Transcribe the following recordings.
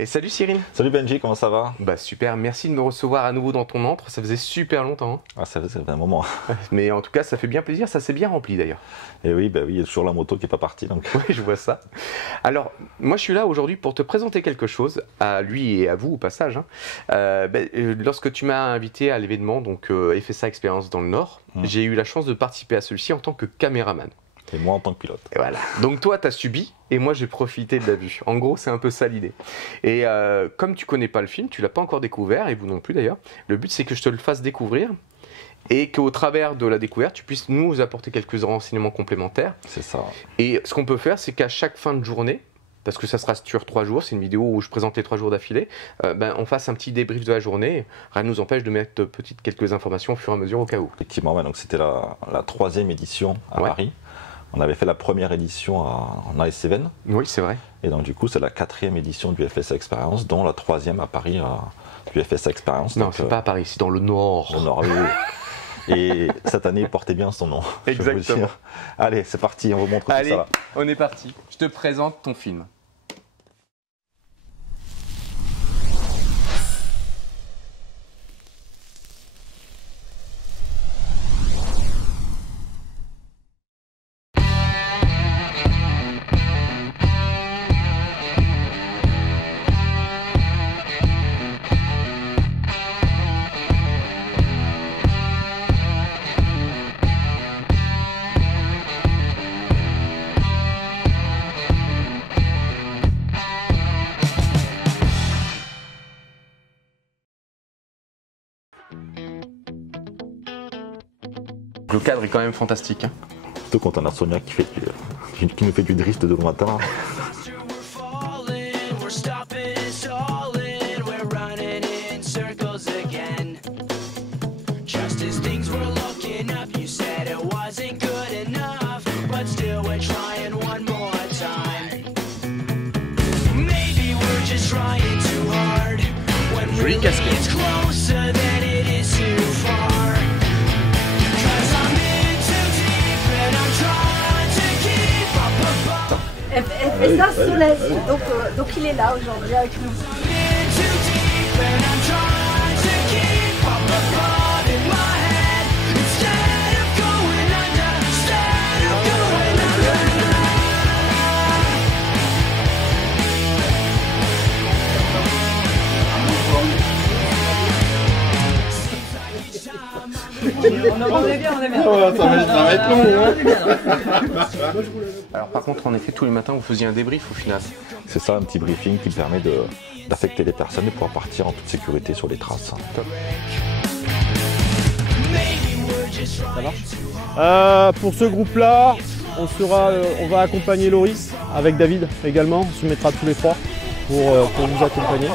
Et salut Cyril. Salut Benji, comment ça va? Bah super, merci de me recevoir à nouveau dans ton antre, ça faisait super longtemps. Ah, ça fait un moment. Mais en tout cas, ça fait bien plaisir, ça s'est bien rempli d'ailleurs. Et oui, bah oui, il y a toujours la moto qui n'est pas partie. Donc. Oui, je vois ça. Alors, moi je suis là aujourd'hui pour te présenter quelque chose, à lui et à vous au passage. Lorsque tu m'as invité à l'événement, donc FSA Expérience dans le Nord, j'ai eu la chance de participer à celui-ci en tant que caméraman. Et moi en tant que pilote. Et voilà. Donc toi, tu as subi et moi, j'ai profité de la vue. En gros, c'est un peu ça l'idée. Et comme tu connais pas le film, tu l'as pas encore découvert, et vous non plus d'ailleurs, le but c'est que je te le fasse découvrir et qu'au travers de la découverte, tu puisses nous apporter quelques renseignements complémentaires. C'est ça. Et ce qu'on peut faire, c'est qu'à chaque fin de journée, parce que ça sera sur 3 jours, c'est une vidéo où je présente les 3 jours d'affilée, on fasse un petit débrief de la journée. Rien ne nous empêche de mettre quelques informations au fur et à mesure au cas où. Effectivement, ouais, donc c'était la 3e édition à Paris. On avait fait la première édition en AS7. Oui, c'est vrai. Et donc du coup, c'est la 4e édition du FSA Experience, dont la 3e à Paris du FSA Experience. Non, c'est pas à Paris, c'est dans le Nord. Le Nord, oui. Et cette année, il portait bien son nom. Exactement. Allez, c'est parti, on vous montre tout ça. Allez, on est parti. Je te présente ton film. Le cadre est quand même fantastique. Hein. Surtout quand on a Sonia qui nous fait du drift de lointain. Jolie casquette. Et ça, Soleil, donc il est là aujourd'hui avec nous. On est bien. Ça va être long. Alors par contre, en effet, tous les matins, vous faisiez un débrief au final. C'est ça, un petit briefing qui permet d'affecter les personnes et pouvoir partir en toute sécurité sur les traces. Top. Ça marche. Pour ce groupe-là, on va accompagner Loris avec David également. On se mettra tous les trois pour vous accompagner.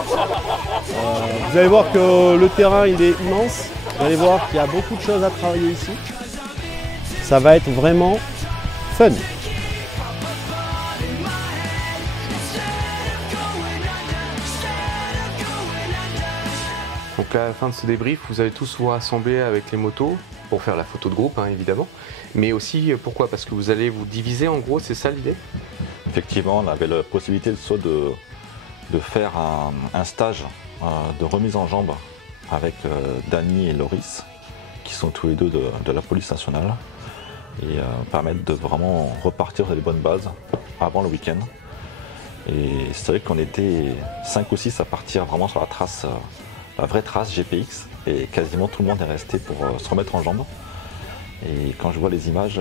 Vous allez voir que le terrain il est immense. Vous allez voir qu'il y a beaucoup de choses à travailler ici. Ça va être vraiment fun. Donc à la fin de ce débrief, vous allez tous vous rassembler avec les motos pour faire la photo de groupe, hein, évidemment. Mais aussi, pourquoi? Parce que vous allez vous diviser en gros, c'est ça l'idée? Effectivement, on avait la possibilité soit de faire un stage de remise en jambe avec Dany et Loris, qui sont tous les deux de la police nationale, et permettre de vraiment repartir sur les bonnes bases avant le week-end. Et c'est vrai qu'on était 5 ou 6 à partir vraiment sur la trace, la vraie trace GPX, et quasiment tout le monde est resté pour se remettre en jambes. Et quand je vois les images,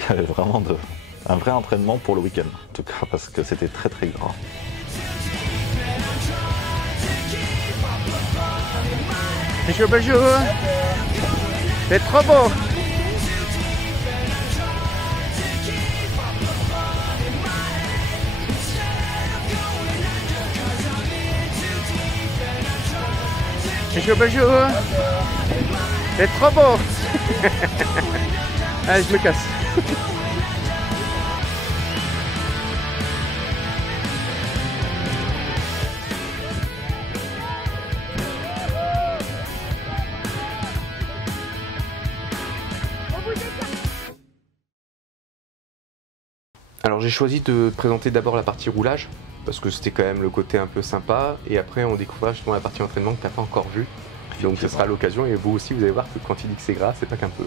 il y avait vraiment un vrai entraînement pour le week-end, en tout cas parce que c'était très très grand. Bonjour. C'est trop beau. Bonjour. C'est trop beau. Allez, je me casse. Alors j'ai choisi de présenter d'abord la partie roulage, parce que c'était quand même le côté un peu sympa. Et après, on découvrira justement la partie entraînement que tu n'as pas encore vue. Donc ce sera l'occasion, et vous aussi, vous allez voir que quand il dit que c'est gras, c'est pas qu'un peu.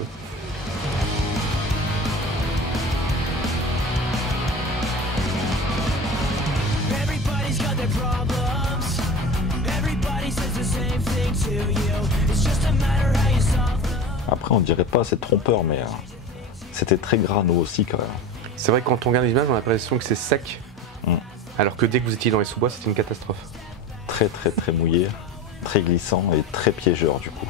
Après, on dirait pas c'est trompeur, mais c'était très gras nous aussi quand même. C'est vrai que quand on regarde l'image, on a l'impression que c'est sec. Alors que dès que vous étiez dans les sous-bois, c'était une catastrophe. Très très très mouillé, très glissant et très piégeur du coup.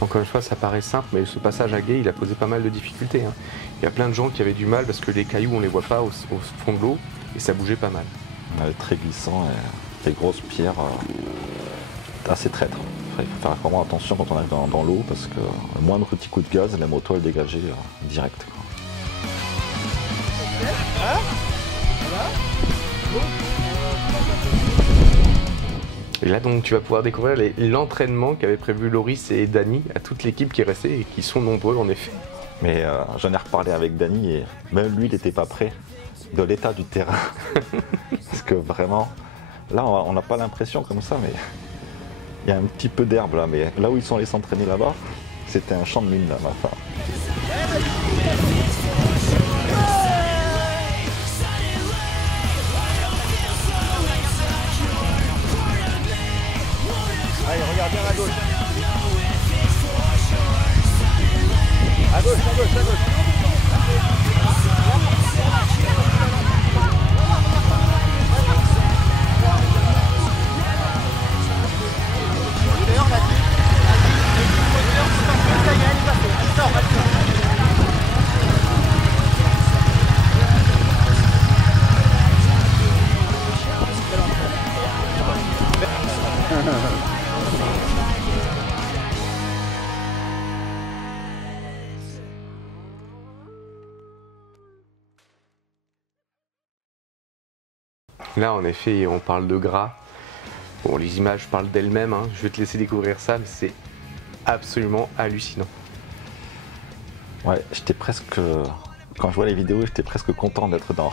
Encore une fois, ça paraît simple, mais ce passage à gué, il a posé pas mal de difficultés. Hein. Il y a plein de gens qui avaient du mal parce que les cailloux, on les voit pas au fond de l'eau et ça bougeait pas mal. Très glissant et des grosses pierres assez traîtres. Il faut faire vraiment attention quand on arrive dans l'eau parce que le moindre petit coup de gaz, la moto elle dégageait direct. Et là donc tu vas pouvoir découvrir l'entraînement qu'avaient prévu Loris et Dany à toute l'équipe qui est restée et qui sont nombreux en effet. Mais j'en ai reparlé avec Dany et même lui il n'était pas prêt de l'état du terrain. Parce que vraiment, là on n'a pas l'impression comme ça, mais il y a un petit peu d'herbe là, mais là où ils sont allés s'entraîner là-bas, c'était un champ de mine là, ma femme. Allez, regarde bien à gauche. À gauche, à gauche, à gauche. Là en effet on parle de gras. Bon, les images parlent d'elles-mêmes, hein. Je vais te laisser découvrir ça, mais c'est absolument hallucinant. Ouais, j'étais presque... Quand je vois les vidéos, j'étais presque content d'être dans...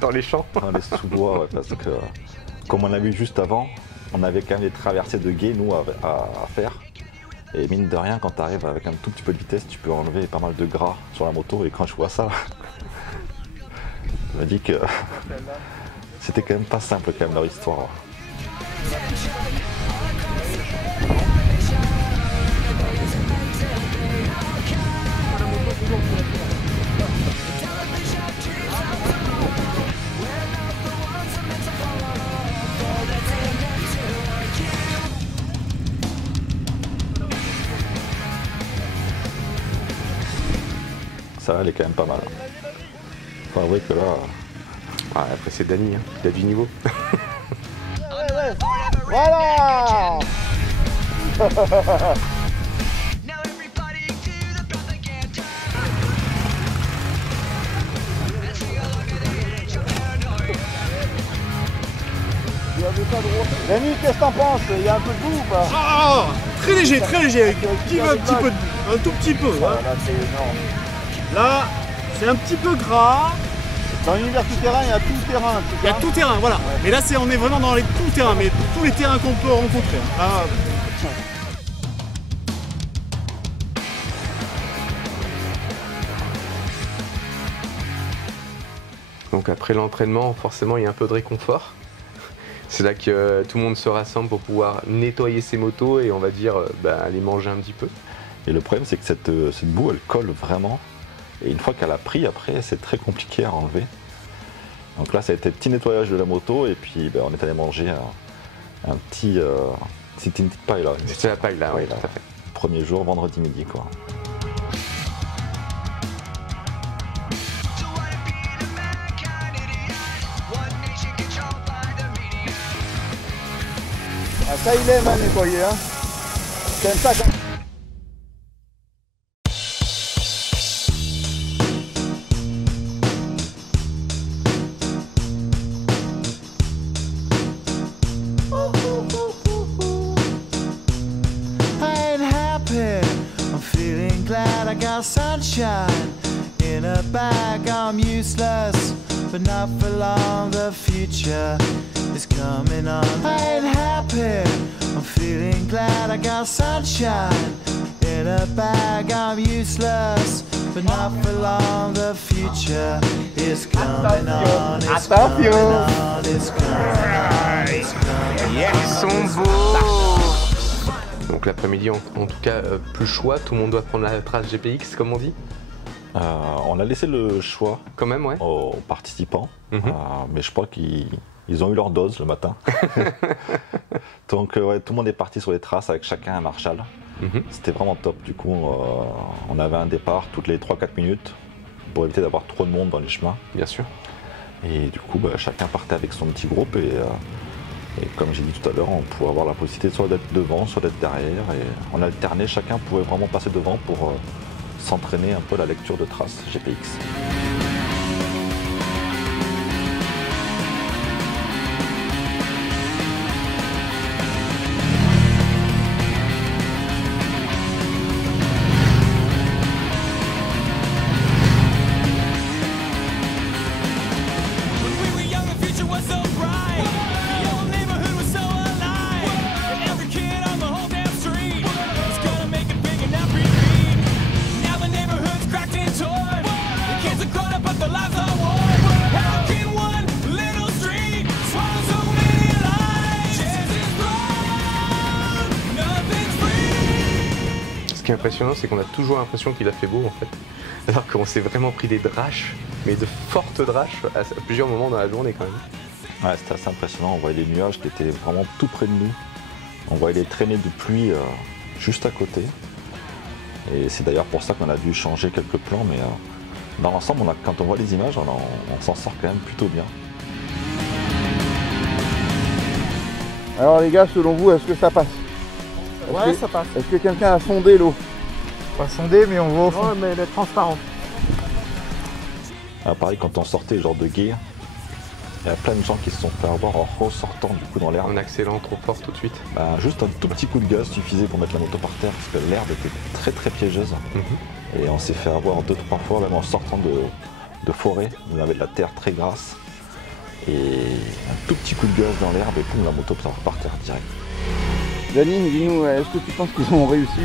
dans les champs. Dans les sous-bois, ouais, parce que comme on a vu juste avant, on avait quand même des traversées de gué, nous, à faire. Et mine de rien, quand tu arrives avec un tout petit peu de vitesse, tu peux enlever pas mal de gras sur la moto. Et quand je vois ça, je me dis que c'était quand même pas simple quand même leur histoire. Ça, elle est quand même pas mal. Faut avouer que là... Ouais, après c'est Dany, hein. Il a du niveau. Voilà. Rémi, qu'est-ce que t'en penses? Il y a un peu de goût ou pas? Ah, très léger, avec un tout petit peu. Là, c'est énorme. Là, c'est un petit peu gras. Dans l'univers tout-terrain, il y a tout terrain. Il y a tout terrain, voilà. Ouais. Mais là, on est vraiment dans les tout terrains, mais tous les terrains qu'on peut rencontrer. Là, Donc après l'entraînement, forcément, il y a un peu de réconfort. C'est là que tout le monde se rassemble pour pouvoir nettoyer ses motos et on va dire aller manger un petit peu. Et le problème c'est que cette boue elle colle vraiment. Et une fois qu'elle a pris après, c'est très compliqué à enlever. Donc là ça a été petit nettoyage de la moto et puis on est allé manger un petit... C'était une petite paille là. C'était la paille là, oui, tout à fait. Premier jour, vendredi midi quoi. Ah, ça il aime à nettoyer, hein. T'aimes ça quand... Sunshine in a bag, I'm useless, but not for long. The future is coming on. I ain't happy, I'm feeling glad. I got sunshine in a bag, I'm useless, but not for long. The future is coming on. It's coming on. It's coming on. It's coming on. Ils sont beaux. Donc l'après-midi, en tout cas, plus choix, tout le monde doit prendre la trace GPX, comme on dit. On a laissé le choix quand même, ouais, aux participants, mais je crois qu'ils ont eu leur dose le matin. Donc ouais, tout le monde est parti sur les traces avec chacun un Marshall. C'était vraiment top. Du coup, on avait un départ toutes les 3-4 minutes pour éviter d'avoir trop de monde dans les chemins. Bien sûr. Et du coup, chacun partait avec son petit groupe et comme j'ai dit tout à l'heure, on pouvait avoir la possibilité soit d'être devant, soit d'être derrière. Et on alternait, chacun pouvait vraiment passer devant pour s'entraîner un peu à la lecture de traces GPX. Ce qui est impressionnant, c'est qu'on a toujours l'impression qu'il a fait beau en fait. Alors qu'on s'est vraiment pris des draches, mais de fortes draches à plusieurs moments dans la journée quand même. Ouais, c'était assez impressionnant, on voyait les nuages qui étaient vraiment tout près de nous. On voyait les traînées de pluie juste à côté. Et c'est d'ailleurs pour ça qu'on a dû changer quelques plans, mais dans l'ensemble, quand on voit les images, on s'en sort quand même plutôt bien. Alors les gars, selon vous, est-ce que ça passe? Ouais, ça passe. Est-ce que quelqu'un a sondé l'eau? Pas sondé, mais on va au fond. Ouais, mais elle est transparente. Alors, pareil, quand on sortait genre de gué, il y a plein de gens qui se sont fait avoir en ressortant du coup dans l'herbe. En accélérant trop fort tout de suite. Juste un tout petit coup de gaz suffisait pour mettre la moto par terre parce que l'herbe était très très piégeuse. Et on s'est fait avoir 2-3 fois même en sortant de forêt. On avait de la terre très grasse. Et un tout petit coup de gaz dans l'herbe et poum, la moto part par terre direct. Janine, dis-nous, est-ce que tu penses qu'ils ont réussi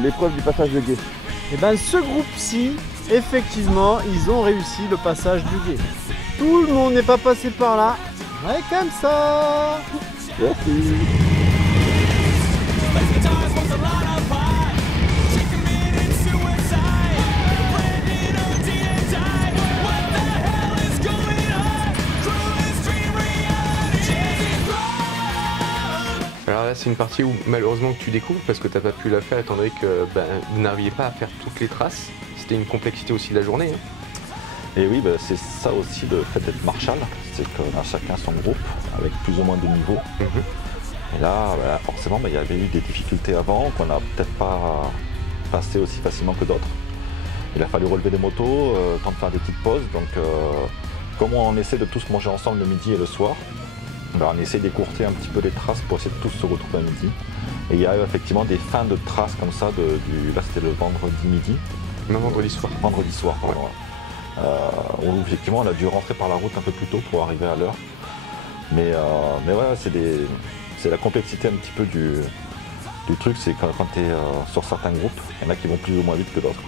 l'épreuve du passage de gué? Et ben ce groupe-ci, effectivement, ils ont réussi le passage du gué. Tout le monde n'est pas passé par là. Ouais, comme ça. Merci. Alors là c'est une partie où malheureusement que tu découvres parce que tu n'as pas pu la faire étant donné que vous n'arriviez pas à faire toutes les traces. C'était une complexité aussi de la journée. Et oui, c'est ça aussi le fait d'être Marshall, c'est qu'on a chacun son groupe avec plus ou moins de niveaux. Et là, forcément, il y avait eu des difficultés avant qu'on n'a peut-être pas passé aussi facilement que d'autres. Il a fallu relever des motos, temps de faire des petites pauses. Donc, comme on essaie de tous manger ensemble le midi et le soir, on essaie d'écourter un petit peu les traces pour essayer de tous se retrouver à midi. Et il y a eu effectivement des fins de traces comme ça, là c'était le vendredi midi. Non, vendredi soir. Vendredi soir, ouais. Où effectivement on a dû rentrer par la route un peu plus tôt pour arriver à l'heure. Mais ouais, c'est la complexité un petit peu du truc, c'est quand tu es sur certains groupes, il y en a qui vont plus ou moins vite que d'autres.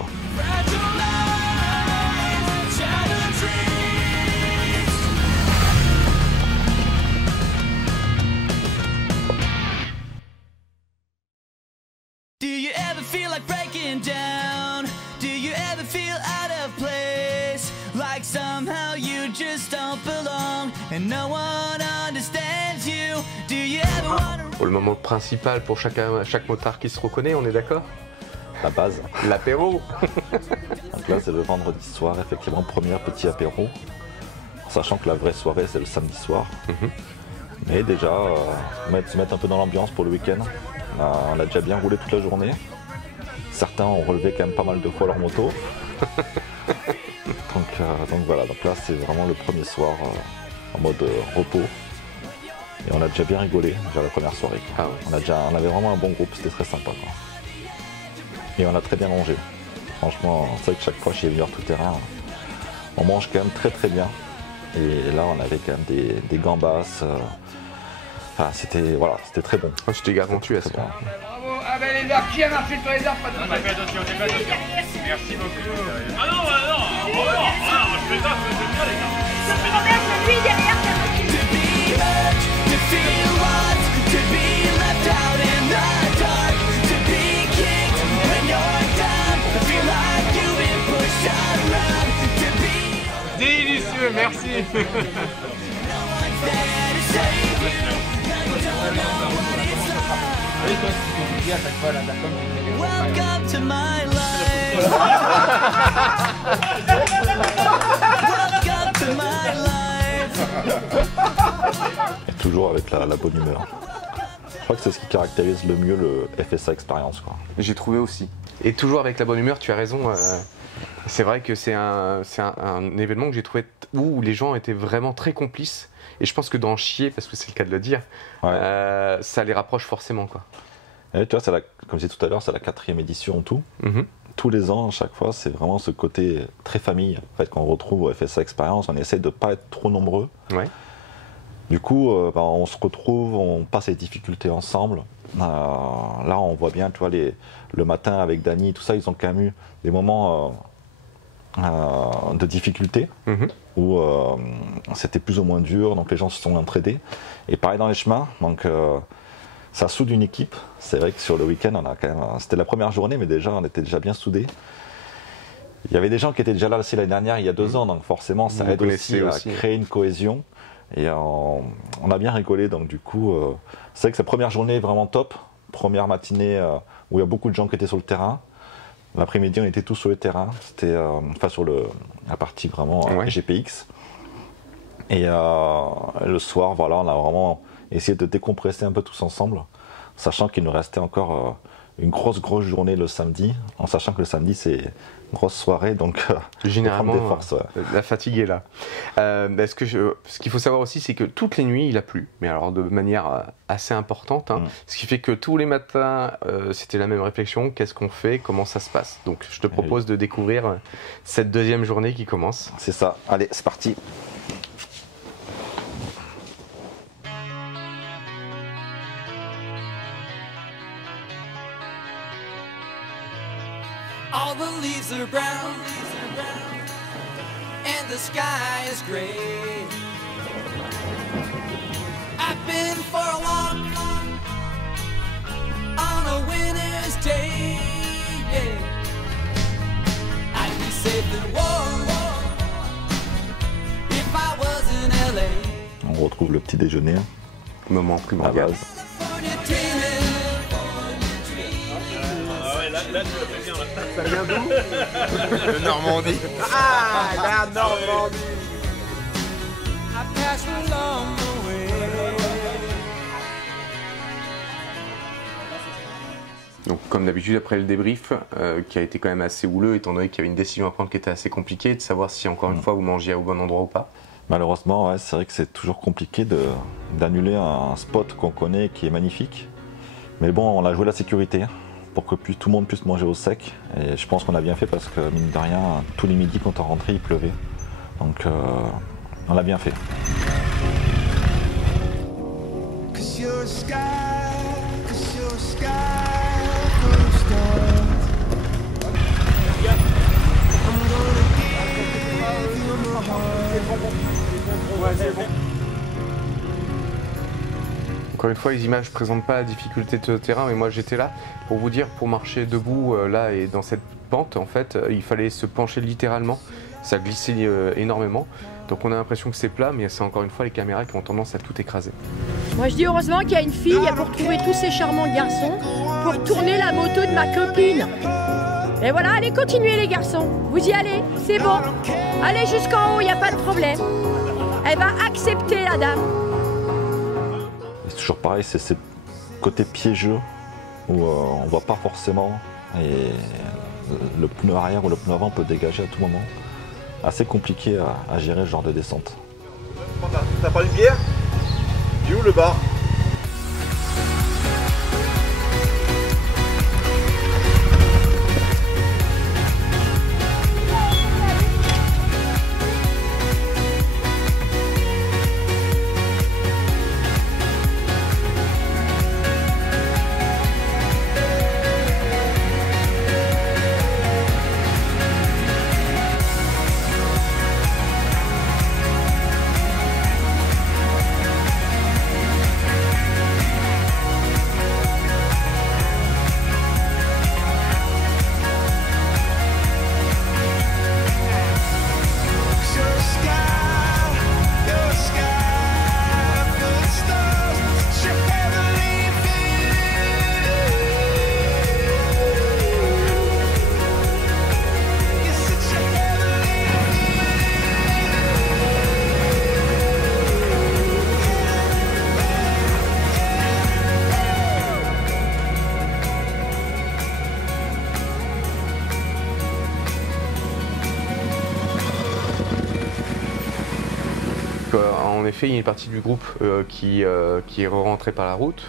feel like breaking down? Do you ever feel out of place? Like somehow you just don't belong and no one understands you. Do you ever wanna... Pour le moment principal pour chaque motard qui se reconnaît, on est d'accord? La base. L'apéro. Donc là, c'est le vendredi soir, effectivement, premier petit apéro. Sachant que la vraie soirée, c'est le samedi soir. Mais déjà, se mettre un peu dans l'ambiance pour le week-end. On a déjà bien roulé toute la journée. Certains ont relevé quand même pas mal de fois leur moto. donc voilà, donc là, c'est vraiment le premier soir en mode repos. Et on a déjà bien rigolé, déjà la première soirée. Ah ouais. On avait vraiment un bon groupe, c'était très sympa, quoi. Et on a très bien mangé. Franchement, c'est vrai que chaque fois chez Villeur Tout Terrain, on mange quand même très très bien. Et là, on avait quand même des gambas. Enfin, c'était très bon. Oh, c'était gargantuesque. Très bon. Bravo. Ah ben les arbres, qui a marché sur les arbres? Fais attention, fais attention. Merci beaucoup. Ah non, je fais ça, c'est bien les gars. Ce problème, c'est lui derrière qui a marché. To be hurt, to feel lost, to be left out in the dark, to be kicked when you're down, to feel like you've been pushed around, to be Délicieux, merci. no one's there to save you. Now you don't know what it's like. Welcome to my life. Welcome to my life. Et toujours avec la bonne humeur. Je crois que c'est ce qui caractérise le mieux le FSA Experience, quoi. J'ai trouvé aussi. Et toujours avec la bonne humeur, tu as raison. C'est vrai que c'est un événement que j'ai trouvé où les gens étaient vraiment très complices. Et je pense que d'en chier, parce que c'est le cas de le dire, Ouais. ça les rapproche forcément, quoi. Et tu vois, comme je disais tout à l'heure, c'est la 4e édition en tout. Tous les ans, à chaque fois, c'est vraiment ce côté très famille en fait, qu'on retrouve au FSA Experience. On essaie de ne pas être trop nombreux. Ouais. Du coup, on se retrouve, on passe les difficultés ensemble. Là, on voit bien, tu vois, le matin avec Dany, tout ça, ils ont quand même eu des moments de difficulté où c'était plus ou moins dur, donc les gens se sont entraidés. Et pareil dans les chemins, donc ça soude une équipe. C'est vrai que sur le week-end, on a quand même, c'était la première journée, mais déjà, on était déjà bien soudés. Il y avait des gens qui étaient déjà là aussi l'année dernière, il y a 2 ans, donc forcément, ça aide aussi à créer une cohésion. Et on a bien rigolé, donc du coup, c'est vrai que cette première journée est vraiment top. Première matinée où il y a beaucoup de gens qui étaient sur le terrain. L'après-midi, on était tous sur le terrain. C'était sur la partie vraiment GPX. Et le soir, voilà, on a vraiment essayé de décompresser un peu tous ensemble, sachant qu'il nous restait encore une grosse journée le samedi, en sachant que le samedi, c'est une grosse soirée, donc généralement, des forces, la fatigue est là. Ce qu'il faut savoir aussi, c'est que toutes les nuits, il a plu, mais alors de manière assez importante. Ce qui fait que tous les matins, c'était la même réflexion. Qu'est-ce qu'on fait? Comment ça se passe? Donc, je te propose de découvrir cette 2e journée qui commence. C'est ça. Allez, c'est parti. All the leaves are brown, and the sky is gray. I've been for a walk on a winter's day. Yeah. I'd be safe and warm if I was in LA. On retrouve le petit déjeuner. Moment primordial. California dreaming. Là, tu l'as fait bien. Là. Ça vient d'où? De Normandie. Ah, la Normandie. I passed along the way. Donc, comme d'habitude, après le débrief, qui a été quand même assez houleux, étant donné qu'il y avait une décision à prendre qui était assez compliquée, de savoir si encore une fois vous mangiez au bon endroit ou pas. Malheureusement, ouais, c'est vrai que c'est toujours compliqué d'annuler un spot qu'on connaît qui est magnifique. Mais bon, on a joué la sécurité pour que tout le monde puisse manger au sec. Et je pense qu'on a bien fait parce que, mine de rien, tous les midis quand on rentrait, il pleuvait. Donc, on l'a bien fait. Donc Encore une fois, les images ne présentent pas la difficulté de ce terrain, mais moi j'étais là pour vous dire, pour marcher debout là et dans cette pente, en fait, il fallait se pencher littéralement. Ça glissait énormément. Donc on a l'impression que c'est plat, mais c'est encore une fois les caméras qui ont tendance à tout écraser. Moi je dis heureusement qu'il y a une fille pour trouver tous ces charmants garçons pour tourner la moto de ma copine. Et voilà, allez continuez les garçons, vous y allez, c'est bon. Allez jusqu'en haut, il n'y a pas de problème. Elle va accepter la dame. C'est toujours pareil, c'est ce côté piégeux où on ne voit pas forcément et le pneu arrière ou le pneu avant peut dégager à tout moment. Assez compliqué à gérer ce genre de descente. T'as pas une bière? Il est où le bar? En effet, il y a une partie du groupe qui est rentrée par la route.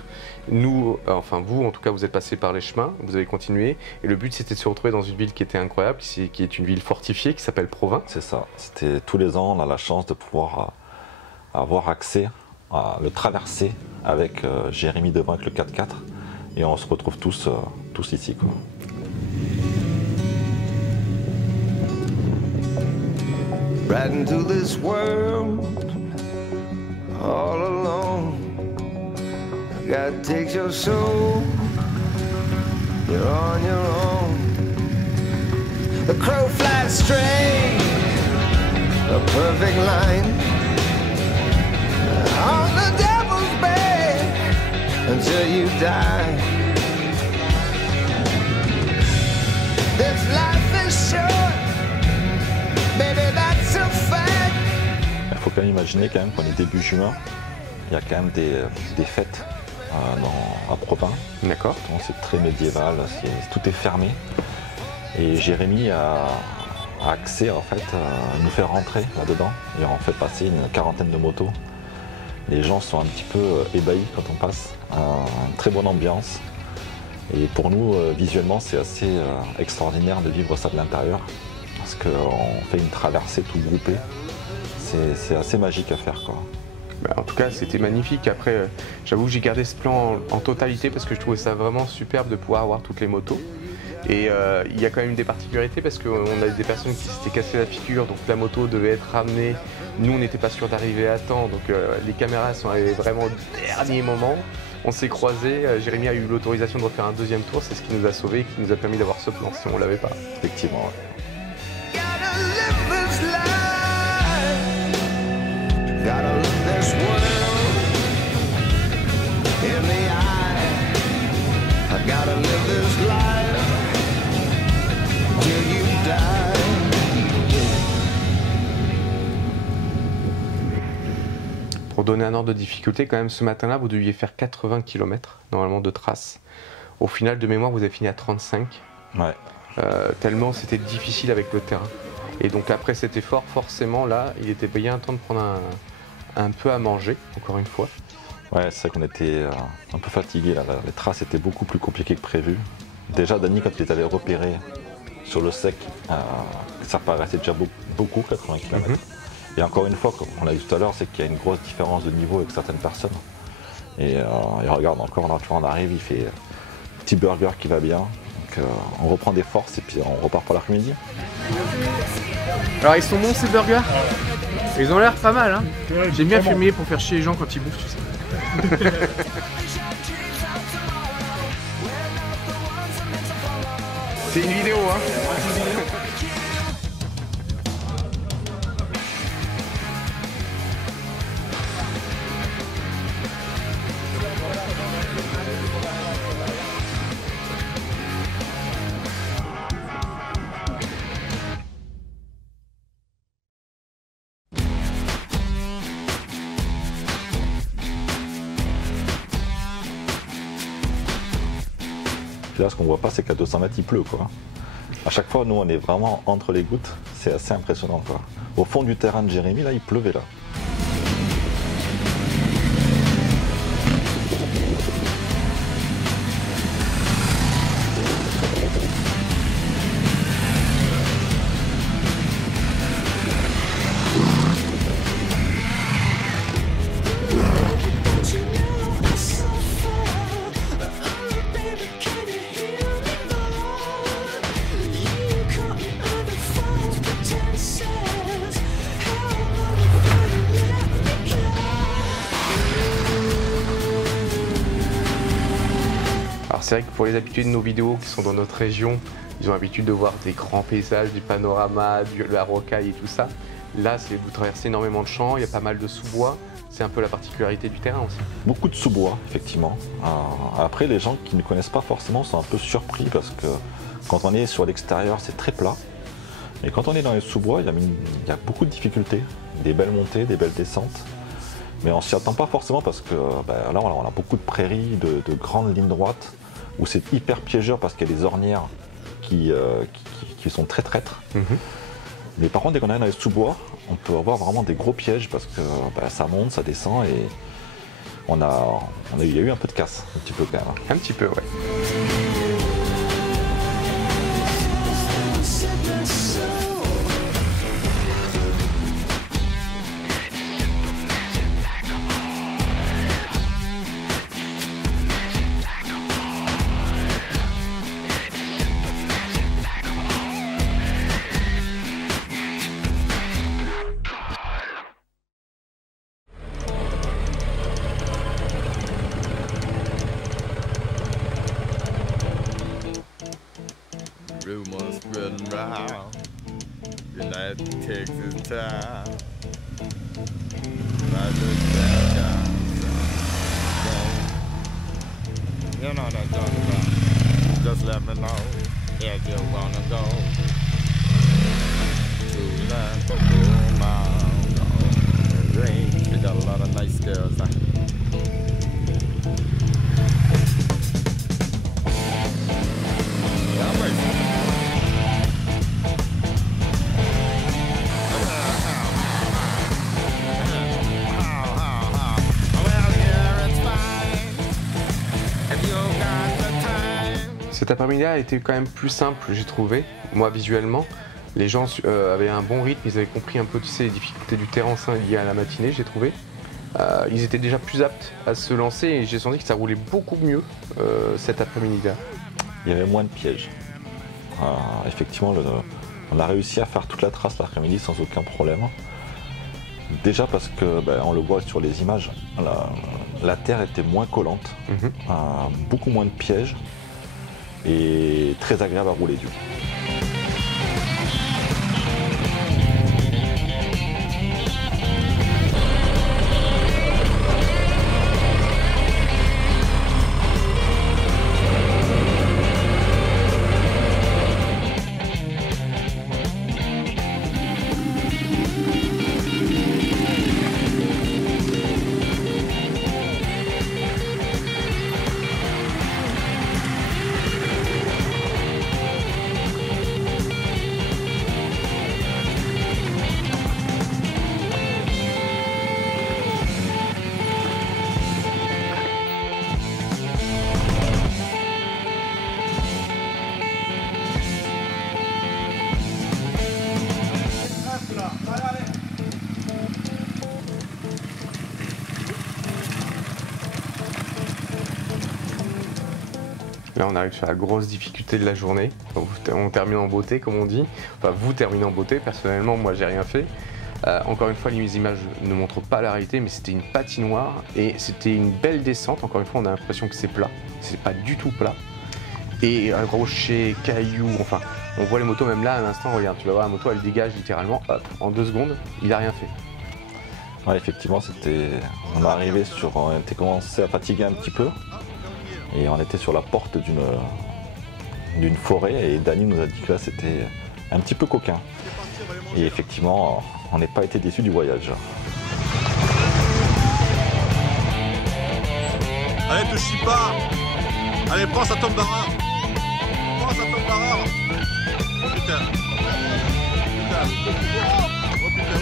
Nous, enfin vous, en tout cas, vous êtes passés par les chemins, vous avez continué. Et le but, c'était de se retrouver dans une ville qui était incroyable, qui est une ville fortifiée, qui s'appelle Provins. C'est ça. C'était tous les ans, on a la chance de pouvoir avoir accès à le traverser avec Jérémy devant avec le 4x4. Et on se retrouve tous ici, quoi. Riding through this world all alone. God takes your soul, you're on your own. The crow flies straight, a perfect line, on the devil's bed until you die. This life is short, baby, that's a fact. Il faut quand même imaginer quand même qu'on est début juin, il y a quand même des fêtes à Provins. D'accord. C'est très médiéval, tout est fermé. Et Jérémy a accès en fait à nous faire rentrer là-dedans et on fait passer une quarantaine de motos. Les gens sont un petit peu ébahis quand on passe. Une très bonne ambiance. Et pour nous, visuellement, c'est assez extraordinaire de vivre ça de l'intérieur. Parce qu'on fait une traversée tout groupée. C'est assez magique à faire, quoi. En tout cas, c'était magnifique. Après, j'avoue que j'ai gardé ce plan en totalité parce que je trouvais ça vraiment superbe de pouvoir avoir toutes les motos. Et il y a quand même des particularités parce qu'on a des personnes qui s'étaient cassées la figure, donc la moto devait être ramenée. Nous, on n'était pas sûr d'arriver à temps, donc les caméras sont arrivées vraiment au dernier moment. On s'est croisés, Jérémy a eu l'autorisation de refaire un deuxième tour, c'est ce qui nous a sauvés et qui nous a permis d'avoir ce plan si on ne l'avait pas. Effectivement, ouais. Pour donner un ordre de difficulté, quand même, ce matin-là, vous deviez faire 80 km normalement de trace. Au final, de mémoire, vous avez fini à 35. Ouais. Tellement c'était difficile avec le terrain. Et donc après cet effort, forcément, là, il était bien temps de prendre un peu à manger, encore une fois. Ouais, c'est vrai qu'on était un peu fatigués. Les traces étaient beaucoup plus compliquées que prévu. Déjà, Dany, quand il est allé repérer sur le sec, ça paraissait déjà beaucoup, 80 km. Et encore une fois, comme on l'a dit tout à l'heure, c'est qu'il y a une grosse différence de niveau avec certaines personnes. Et regarde, encore là, tu vois, on arrive, il fait petit burger qui va bien. Donc on reprend des forces et puis on repart pour l'après-midi. Alors ils sont bons ces burgers? Ils ont l'air pas mal, hein. J'aime bien fumer pour faire chier les gens quand ils bouffent, tu sais. C'est une vidéo, hein. Puis là, ce qu'on voit pas, c'est qu'à 200 mètres, il pleut, quoi. À chaque fois, nous, on est vraiment entre les gouttes. C'est assez impressionnant, quoi. Au fond du terrain de Jérémy, là, il pleuvait, là. C'est vrai que pour les habitués de nos vidéos qui sont dans notre région, ils ont l'habitude de voir des grands paysages, du panorama, de la rocaille et tout ça. Là, vous traversez énormément de champs, il y a pas mal de sous-bois. C'est un peu la particularité du terrain aussi. Beaucoup de sous-bois, effectivement. Après, les gens qui ne connaissent pas forcément sont un peu surpris parce que quand on est sur l'extérieur, c'est très plat. Et quand on est dans les sous-bois, il y a beaucoup de difficultés. Des belles montées, des belles descentes. Mais on ne s'y attend pas forcément parce que là, on a beaucoup de prairies, de grandes lignes droites, où c'est hyper piégeur parce qu'il y a des ornières qui sont très traîtres. Mais par contre, dès qu'on est dans les sous-bois, on peut avoir vraiment des gros pièges parce que ça monte, ça descend et il y a eu un peu de casse, un petit peu quand même. Un petit peu, ouais. Rumors spreading round United Texas town. I look down, you know what I'm talking about. Just let me know if you wanna go to that range. We got a lot of nice girls out here. Cet après-midi a été quand même plus simple, j'ai trouvé, moi visuellement. Les gens avaient un bon rythme, ils avaient compris un peu, tu sais, les difficultés du terrain liées à la matinée, j'ai trouvé. Ils étaient déjà plus aptes à se lancer et j'ai senti que ça roulait beaucoup mieux cet après-midi-là. Il y avait moins de pièges. Effectivement, on a réussi à faire toute la trace l'après-midi sans aucun problème. Déjà parce que, on le voit sur les images, la terre était moins collante, beaucoup moins de pièges et très agréable à rouler du coup. Là, on arrive sur la grosse difficulté de la journée. Donc, on termine en beauté, comme on dit. Enfin, vous terminez en beauté. Personnellement, moi, j'ai rien fait. Encore une fois, les images ne montrent pas la réalité, mais c'était une patinoire et c'était une belle descente. Encore une fois, on a l'impression que c'est plat. C'est pas du tout plat. Et rocher, cailloux, enfin, on voit les motos même là à l'instant. Regarde, tu vas voir la moto, elle dégage littéralement, hop, en 2 secondes, il a rien fait. Ouais, effectivement, on est arrivé on était commencé à fatiguer un petit peu et on était sur la porte d'une forêt et Dany nous a dit que là c'était un petit peu coquin. Et effectivement, on n'est pas été déçus du voyage. Allez, te chie pas. Allez, prends ça tombe barreur. Prends ça tombe barreur. Oh putain. Putain. Oh putain, oh putain.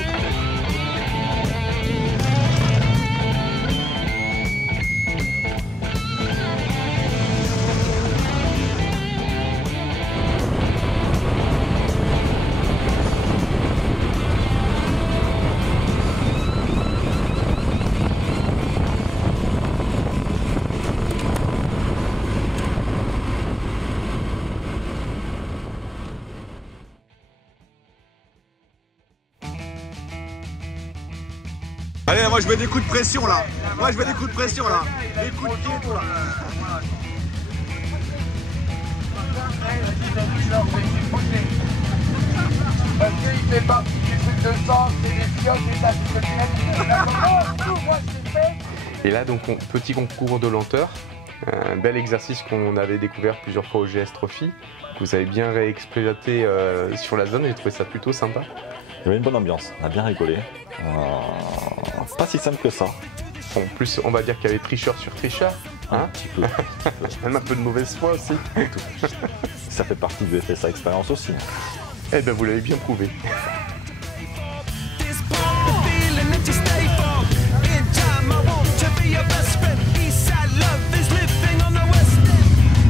Allez, moi je mets des coups de pression là. Moi je mets des coups de pression là. Des coups de pied tout là. Parce qu'il fait partie du truc de sang, c'est des fioles, des tas de Et là, donc, petit concours de lenteur. Un bel exercice qu'on avait découvert plusieurs fois au GS Trophy. Que vous avez bien réexploité sur la zone. J'ai trouvé ça plutôt sympa. Il y avait une bonne ambiance, on a bien rigolé. Pas si simple que ça. En plus, on va dire qu'il y avait tricheur sur tricheur. Hein, un petit peu. Même un peu de mauvaise foi aussi. Ça fait partie du FSA Expérience aussi. Eh bien, vous l'avez bien prouvé.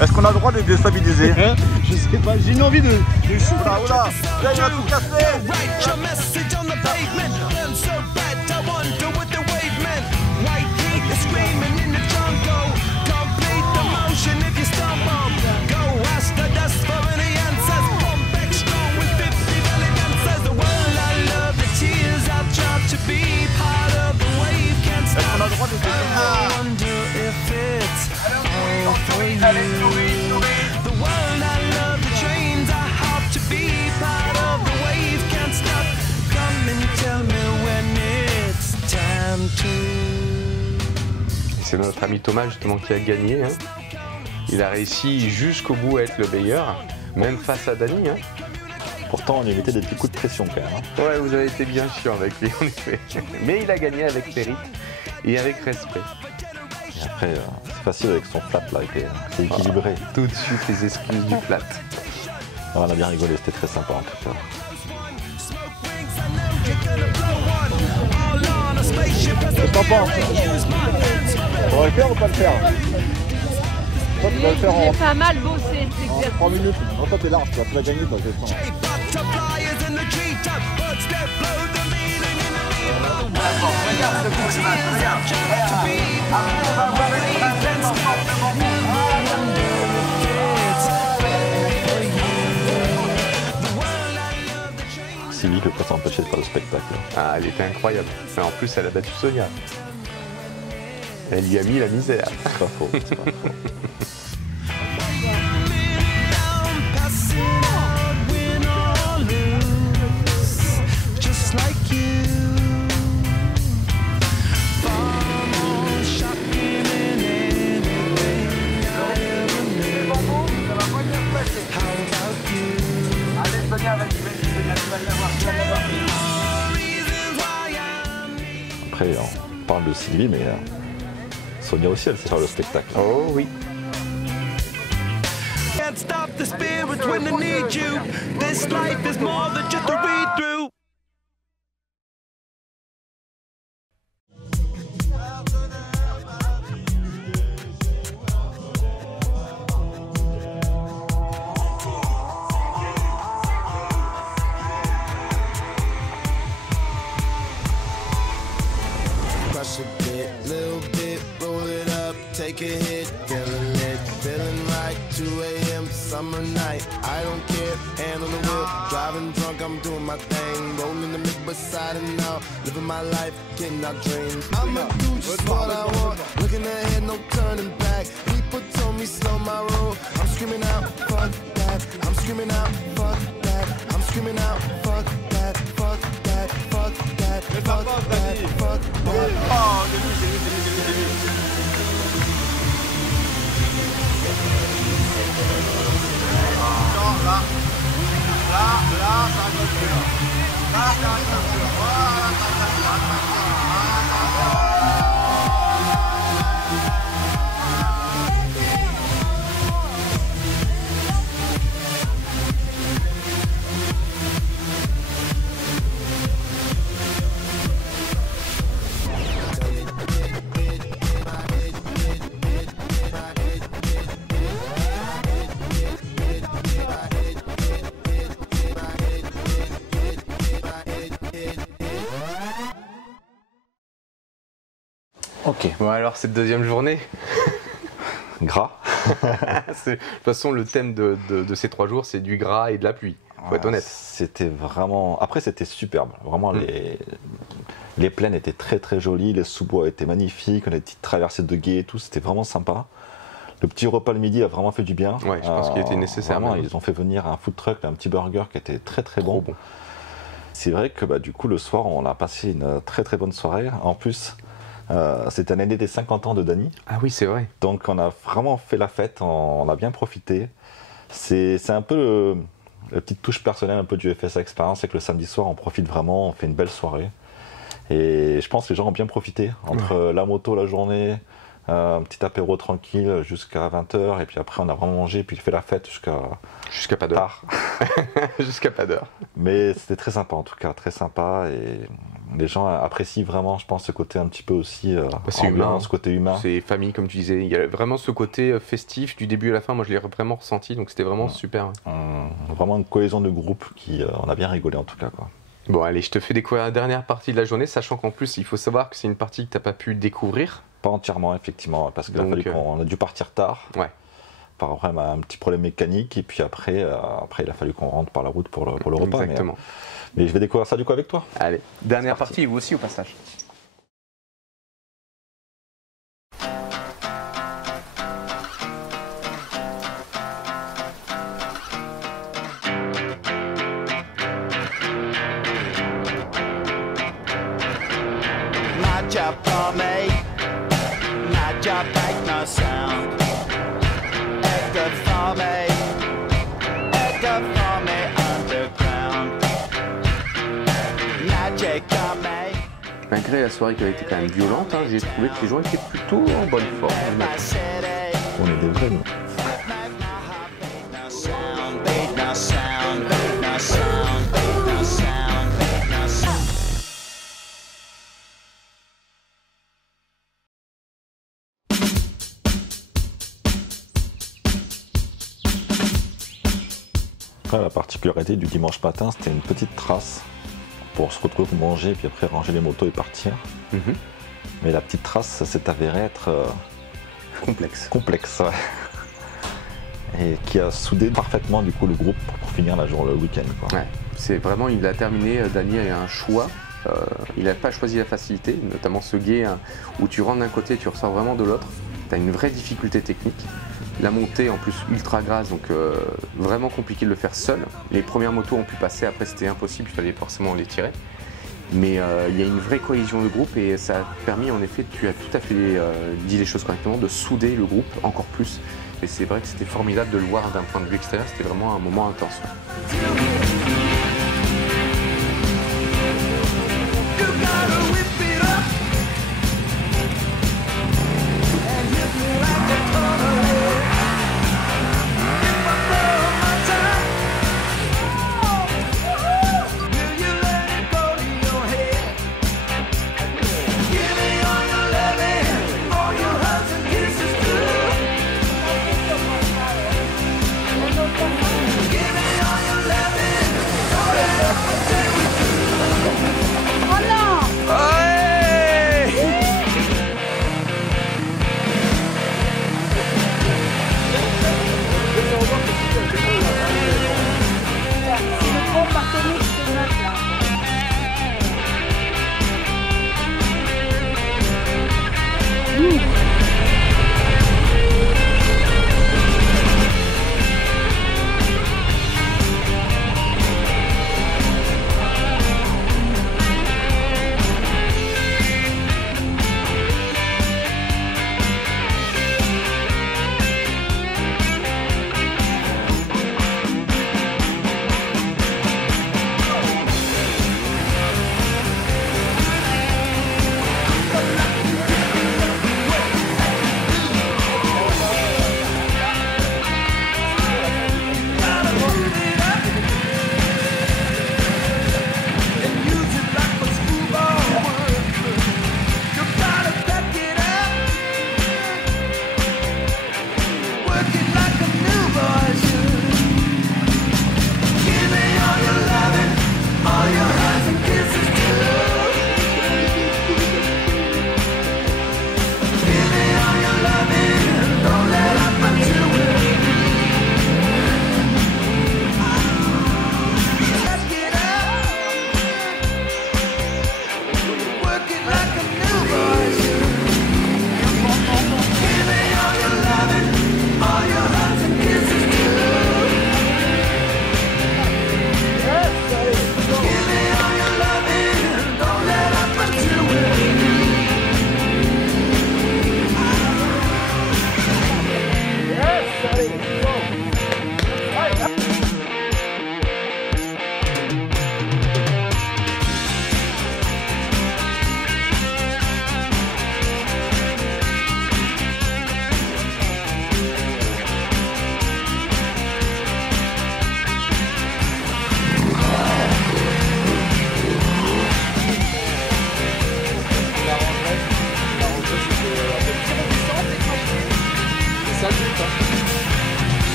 Est-ce qu'on a le droit de les déstabiliser? Je sais pas, j'ai une envie de shooter. Là, là, il va tout casser. Est-ce qu'on a le droit de C'est notre ami Thomas justement qui a gagné. Hein. Il a réussi jusqu'au bout à être le meilleur, même face à Dany. Hein. Pourtant, on lui mettait des petits coups de pression quand même. Hein. Ouais, vous avez été bien chiant avec lui, en effet. Mais il a gagné avec mérite et avec respect. Et après, c'est facile avec son flat là, c'est équilibré. Ah, tout de suite, les excuses du flat. On a bien rigolé, c'était très sympa en tout cas. Qu'est-ce que t'en penses? On va le faire ou pas le faire? Toi, tu vas le faire en... J'ai pas mal bossé cet exercice. 3 minutes. Non, toi, t'es large, tu vas gagner, toi, je sens. Sylvie peut pas s'empêcher de faire le spectacle. Ah, elle était incroyable. En plus, elle a battu Sonia. Elle y a mis la misère. C'est pas faux, c'est pas faux. Après, on parle de Sylvie, mais Sonia aussi, elle sait faire le spectacle. Oh oui. Can't stop the spirit when I need you. This life is more than just a read through. Crush a bit, little bit, roll it up, take a hit, feeling it, feeling right. 2 a.m. summer night, I don't care, hand on the wheel, driving drunk, I'm doing my thing, rolling the mid beside and now, living my life, getting our dreams. I'ma do just what I want, looking ahead, no turning back. People told me slow my roll, I'm screaming out, fuck that. I'm screaming out, fuck that. I'm screaming out, fuck that, fuck that, fuck that, fuck that, fuck that. Oh, j'ai vu. Là, ça rigole plus là. Là, ça rigole plus. Voilà, Ok, bon alors cette deuxième journée, Gras. de toute façon le thème de ces 3 jours c'est du gras et de la pluie, faut être honnête. C'était vraiment... Après c'était superbe, vraiment les plaines étaient très très jolies, les sous-bois étaient magnifiques, on a des petites traversées de gué et tout, c'était vraiment sympa. Le petit repas le midi a vraiment fait du bien. Ouais, je pense qu'il était nécessaire. Vraiment, ils ont fait venir un food truck, un petit burger qui était très très bon. C'est vrai que du coup le soir on a passé une très très bonne soirée. En plus, c'était l'année des 50 ans de Dany. Ah oui, c'est vrai. Donc on a vraiment fait la fête, on a bien profité. C'est un peu la petite touche personnelle un peu du FSA Experience, c'est que le samedi soir on profite vraiment, on fait une belle soirée. Et je pense que les gens ont bien profité entre la moto la journée, un petit apéro tranquille jusqu'à 20h, et puis après on a vraiment mangé, puis fait la fête jusqu'à pas d'heure. Jusqu'à pas d'heure. Mais c'était très sympa en tout cas, très sympa, et les gens apprécient vraiment, je pense, ce côté un petit peu aussi c'est humain, ce côté humain. C'est famille comme tu disais, il y a vraiment ce côté festif du début à la fin, moi je l'ai vraiment ressenti, donc c'était vraiment super. Vraiment une cohésion de groupe on a bien rigolé en tout cas, quoi. Bon allez, je te fais découvrir la dernière partie de la journée, sachant qu'en plus il faut savoir que c'est une partie que tu n'as pas pu découvrir. Pas entièrement effectivement, parce qu'on a dû partir tard. Ouais. Par vraiment un petit problème mécanique, et puis après il a fallu qu'on rentre par la route pour le repas. Exactement. Mais je vais découvrir ça du coup avec toi. Allez, dernière partie, vous aussi au passage. My job for me, my job make no sound. Edgar for me, underground. Magic on me. Malgré la soirée qui a été quand même violente, j'ai trouvé que les gens étaient plutôt en bonne forme. My city, On est des vrais, nous. make my heart beat no sound, beat no sound, beat no sound, beat no sound, beat no sound. Après, la particularité du dimanche matin, c'était une petite trace pour se retrouver pour manger, puis après ranger les motos et partir. Mais la petite trace, ça s'est avéré être complexe, ouais. Et qui a soudé parfaitement du coup le groupe pour finir le week-end, quoi. Ouais, c'est vraiment, il a terminé, Dany a eu un choix. Il n'a pas choisi la facilité, notamment ce gué où tu rentres d'un côté et tu ressors vraiment de l'autre. Tu as une vraie difficulté technique. La montée en plus ultra grasse, donc vraiment compliqué de le faire seul. Les premières motos ont pu passer, après c'était impossible, il fallait forcément les tirer. Mais il y a une vraie cohésion de groupe et ça a permis en effet, tu as tout à fait dit les choses correctement, de souder le groupe encore plus. Et c'est vrai que c'était formidable de le voir d'un point de vue extérieur, c'était vraiment un moment intense.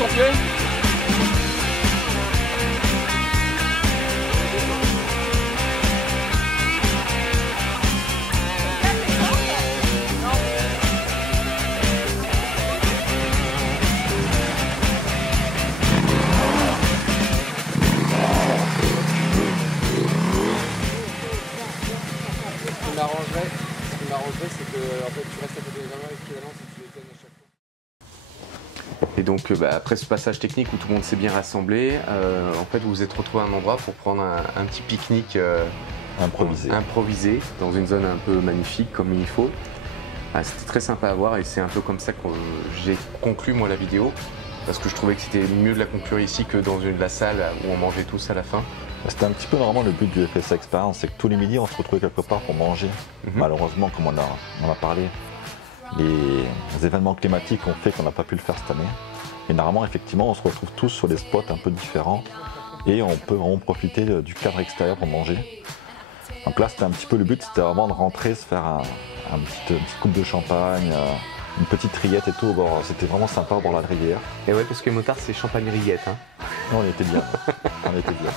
ton pied. Ce qui m'arrangerait, c'est que en fait, tu restes à côté des gamins et que tu la lances et tu les éteignes à chaque fois. Et donc, après ce passage technique où tout le monde s'est bien rassemblé, en fait, vous vous êtes retrouvé à un endroit pour prendre un petit pique-nique improvisé dans une zone un peu magnifique comme il faut. C'était très sympa à voir et c'est un peu comme ça que j'ai conclu moi la vidéo parce que je trouvais que c'était mieux de la conclure ici que dans la salle où on mangeait tous à la fin. C'était un petit peu normalement le but du FSA Experience, c'est que tous les midis on se retrouvait quelque part pour manger. Malheureusement, comme on a parlé, les événements climatiques ont fait qu'on n'a pas pu le faire cette année. Et normalement, effectivement, on se retrouve tous sur des spots un peu différents et on peut vraiment profiter du cadre extérieur pour manger. Donc là, c'était un petit peu le but, c'était vraiment de rentrer, se faire une petite coupe de champagne, une petite rillette et tout. Bon, c'était vraiment sympa au bord de la rivière. Et ouais, parce que motard, c'est champagne rillette. Hein. On était bien. On était bien.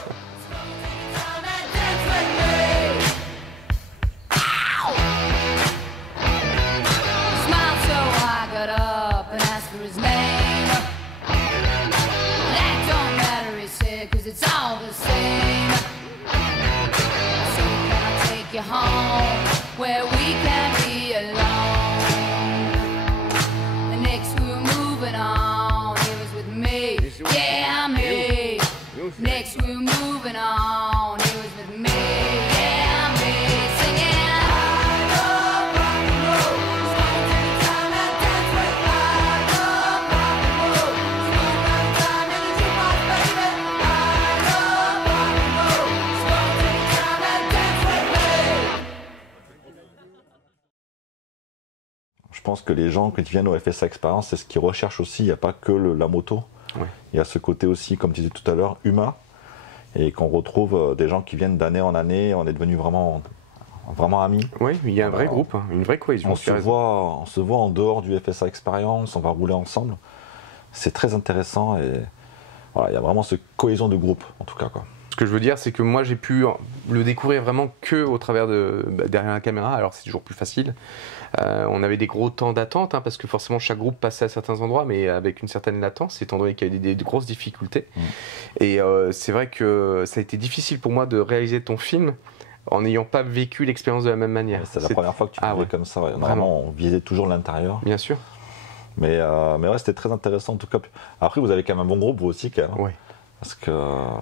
Home where we can be alone. The next we were moving on, it was with me, yeah me. Next we were moving on, it was with me, yeah me. Singing I love rock and roll, smooth every time I dance with I love rock and roll, smooth every time in the jukebox, baby. I love rock and roll, smooth every time I dance with me. Je pense que les gens, quand ils viennent au FSA Experience, c'est ce qu'ils recherchent aussi. Il n'y a pas que la moto. Ouais. Il y a ce côté aussi, comme tu disais tout à l'heure, humain. Et qu'on retrouve des gens qui viennent d'année en année. On est devenus vraiment amis. Oui, il y a un vrai groupe, une vraie cohésion. On se voit en dehors du FSA Experience, on va rouler ensemble. C'est très intéressant et voilà, il y a vraiment cette cohésion de groupe, en tout cas, quoi. Ce que je veux dire, c'est que moi j'ai pu le découvrir vraiment que au travers derrière la caméra, alors c'est toujours plus facile. On avait des gros temps d'attente, hein, parce que forcément chaque groupe passait à certains endroits, mais avec une certaine latence, étant donné qu'il y avait des grosses difficultés. Et c'est vrai que ça a été difficile pour moi de réaliser ton film en n'ayant pas vécu l'expérience de la même manière. C'est la première fois que tu vivais comme ça. Ouais. Vraiment, on visait toujours l'intérieur. Bien sûr. Mais ouais, c'était très intéressant en tout cas. Après, vous avez quand même un bon groupe, vous aussi, quand même. Oui. Parce que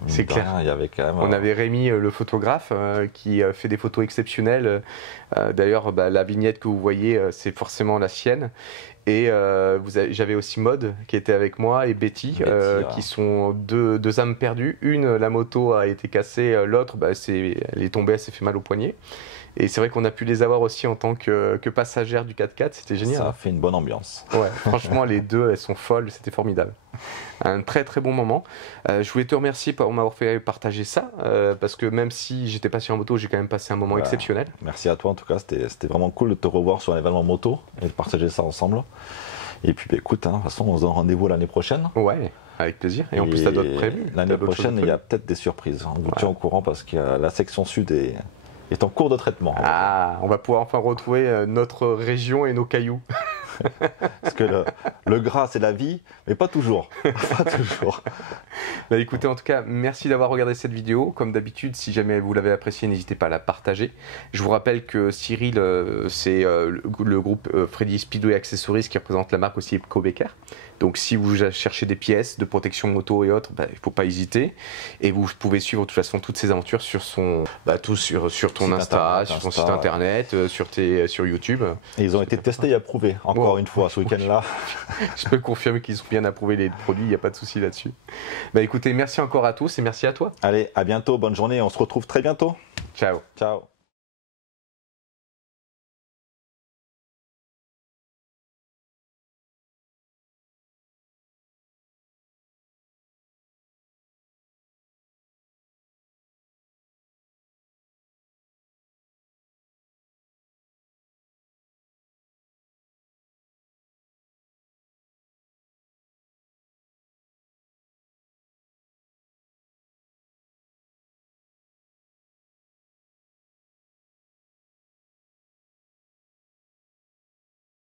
c'est clair. Il y avait quand même. On avait Rémi, le photographe, qui fait des photos exceptionnelles. D'ailleurs, la vignette que vous voyez, c'est forcément la sienne. Et j'avais aussi Maud qui était avec moi et Betty, qui sont deux âmes perdues. Une, la moto a été cassée, l'autre, elle est tombée, elle s'est fait mal au poignet. Et c'est vrai qu'on a pu les avoir aussi en tant que passagères du 4x4, c'était génial. Ça a fait une bonne ambiance. Ouais, franchement, les deux, elles sont folles, c'était formidable. Un très très bon moment. Je voulais te remercier pour m'avoir fait partager ça, parce que même si j'étais pas sur en moto, j'ai quand même passé un moment exceptionnel. Merci à toi en tout cas, c'était vraiment cool de te revoir sur un événement moto et de partager ça ensemble. Et puis écoute, de toute façon, on se donne rendez-vous l'année prochaine. Ouais, avec plaisir. Et en plus, t'as d'autres prévus. L'année prochaine, il y a peut-être des surprises. On vous tient au courant parce que la section sud est en cours de traitement. On va pouvoir enfin retrouver notre région et nos cailloux. Parce que le gras, c'est la vie, mais pas toujours. Pas toujours. Écoutez, en tout cas, merci d'avoir regardé cette vidéo. Comme d'habitude, si jamais vous l'avez appréciée, n'hésitez pas à la partager. Je vous rappelle que Cyril, c'est le groupe Freddy Speedway Accessories qui représente la marque aussi Ecobecker. Donc si vous cherchez des pièces de protection moto et autres, il ne faut pas hésiter. Et vous pouvez suivre de toute façon toutes ces aventures sur son, sur ton Insta, sur son site internet, sur YouTube. Et ils ont été testés et approuvés, encore une fois, ce week-end-là. Je peux confirmer qu'ils ont bien approuvé les produits, il n'y a pas de souci là-dessus. Écoutez, merci encore à tous et merci à toi. Allez, à bientôt, bonne journée, on se retrouve très bientôt. Ciao. Ciao.